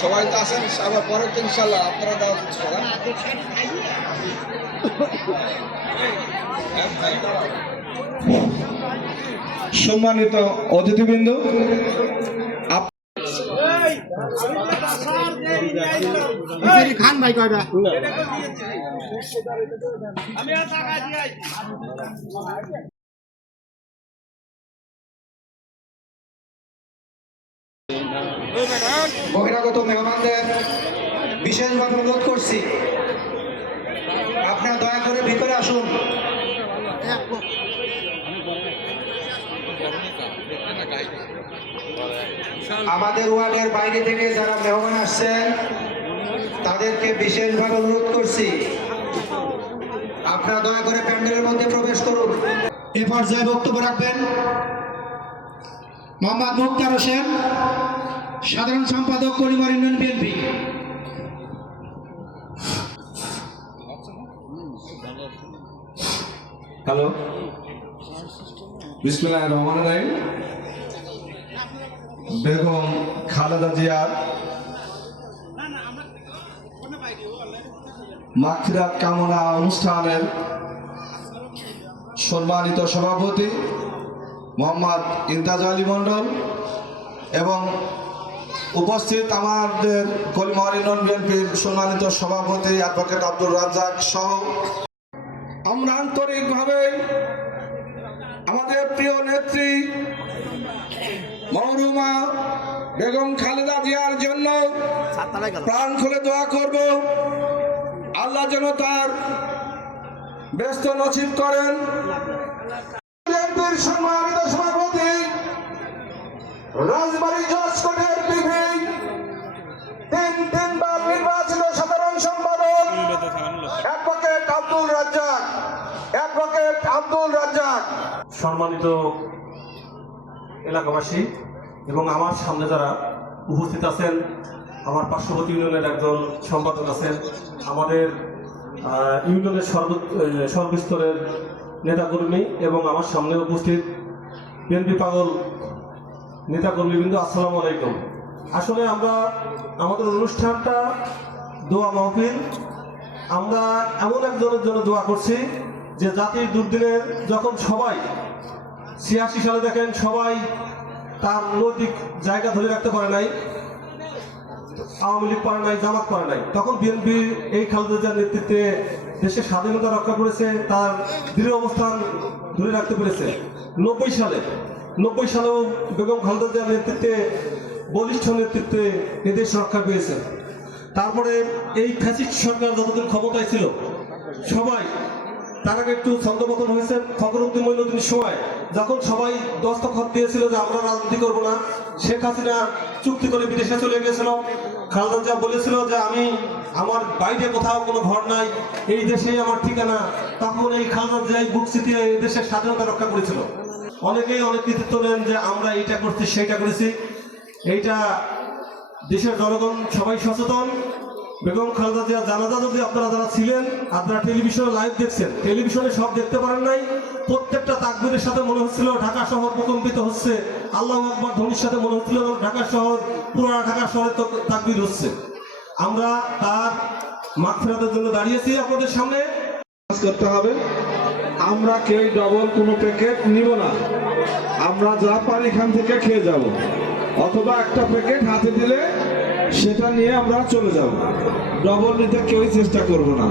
সবাই তো আসেন, আবার পরে তো ইনশাল্লাহ আপনারা দেওয়া কিছু করেন। সম্মানিত অতিথিবৃন্দ, খান ভাই কয়টা বহিরাগত মেহমানদের বিশেষভাবে অনুরোধ করছি, আপনারা দয়া করে ভিতরে আসুন। আমাদের ওয়ার্ডের বাইরে থেকে যারা মেহমান আসছেন তাদেরকে বিশেষভাবে অনুরোধ করছি, আপনারা দয়া করে প্যান্ডেলের মধ্যে প্রবেশ করুন। এ পর্যায়ে বক্তব্য রাখবেন মোহাম্মদ মুক্তার হোসেন, সাধারণ সম্পাদক কলিমার ইউনিয়ন বিএনপি। হ্যালো, বিসমিল্লাহির রহমানির রহিম। বেগম খালেদা জিয়ার মাগফিরাত কামনা অনুষ্ঠানের সম্মানিত সভাপতি মোহাম্মদ ইমতাজ আলী মণ্ডল এবং উপস্থিত আমাদের কলিমহর ইউনিয়ন বিএনপির সম্মানিত সভাপতি অ্যাডভোকেট আব্দুর রাজ্জাক সহ আমরা আন্তরিকভাবে আমাদের প্রিয় নেত্রী মরহুমা বেগম খালেদা জিয়ার জন্য প্রাণ খুলে দোয়া করব। আল্লাহ যেন তার ব্যস্ত নসিব করেন। বিএনপির সম্মানিত সভাপতি রাজবাড়ী জজ কোর্টের পিপি তিনবার নির্বাচিত সাধারণ সম্পাদক অ্যাডভোকেট আব্দুল রাজ্জাক। সম্মানিত এলাকাবাসী এবং আমার সামনে যারা উপস্থিত আছেন, আমার পার্শ্ববর্তী ইউনিয়নের একজন সম্পাদক আছেন, আমাদের ইউনিয়নের সর্বস্তরের নেতাকর্মী এবং আমার সামনে উপস্থিত বিএনপি পাগল নেতাকর্মীবৃন্দ, আসসালামু আলাইকুম। আসলে আমরা আমাদের অনুষ্ঠানটা দোয়া মাহফিল, আমরা এমন একজনের জন্য দোয়া করছি যে জাতির দুর্দিনের যখন সবাই ৮৬ সালে দেখেন সবাই তার নৈতিক জায়গা ধরে রাখতে পারে নাই, আওয়ামী লীগ পারে নাই, জামাত পারে নাই, তখন বিএনপি এই খালেদা জিয়ার নেতৃত্বে দেশের স্বাধীনতা রক্ষা করেছে, তার দৃঢ় অবস্থান ধরে রাখতে পেরেছে। ৯০ সালেও বেগম খালেদা জিয়ার নেতৃত্বে, বলিষ্ঠ নেতৃত্বে এদেশ রক্ষা পেয়েছে। তারপরে এই ফ্যাসিস্ট সরকার যতদিন ক্ষমতায় ছিল সবাই, তার আগে একটু ছন্দপতন হয়েছে ফখরুদ্দিন মঈনুদ্দিনের সময়, যখন সবাই দস্তখত দিয়েছিল যে আমরা রাজনীতি করবো না, শেখ হাসিনা চুক্তি করে বিদেশে চলে গিয়েছিল, খালেদা জিয়া বলেছিল যে আমি আমার বাইরে কোথাও কোনো ঘর নাই, এই দেশেই আমার ঠিকানা, তখন এই খালেদা জিয়াই বুক চিতিয়ে এই দেশের স্বাধীনতা রক্ষা করেছিল। অনেকেই অনেক কৃতিত্ব নেন যে আমরা এইটা করছি সেইটা করেছি, এইটা দেশের জনগণ সবাই সচেতন। বেগম খালেদা জিয়া জানাজা যদি আপনারা যারা ছিলেন, আপনারা টেলিভিশনে লাইভ দেখছেন, টেলিভিশনে সব দেখতে পারেন নাই, প্রত্যেকটা তাকবীরের সাথে মনে হচ্ছিল ঢাকা শহর প্রকম্পিত হচ্ছে, আল্লাহু আকবার ধ্বনির সাথে মনে হচ্ছিল ঢাকা শহর, পুরো ঢাকা শহরে তাকবীর হচ্ছে। আমরা তার মাগফিরাতের জন্য দাঁড়িয়েছি আপনাদের সামনে। করতে হবে, আমরা কেউ ডবল কোনো প্যাকেট নিব না, আমরা যা পারি এখান থেকে খেয়ে যাব, অথবা একটা প্যাকেট হাতে দিলে সেটা নিয়ে আমরা চলে যাব, ডবল নিতে কেউই চেষ্টা করব না।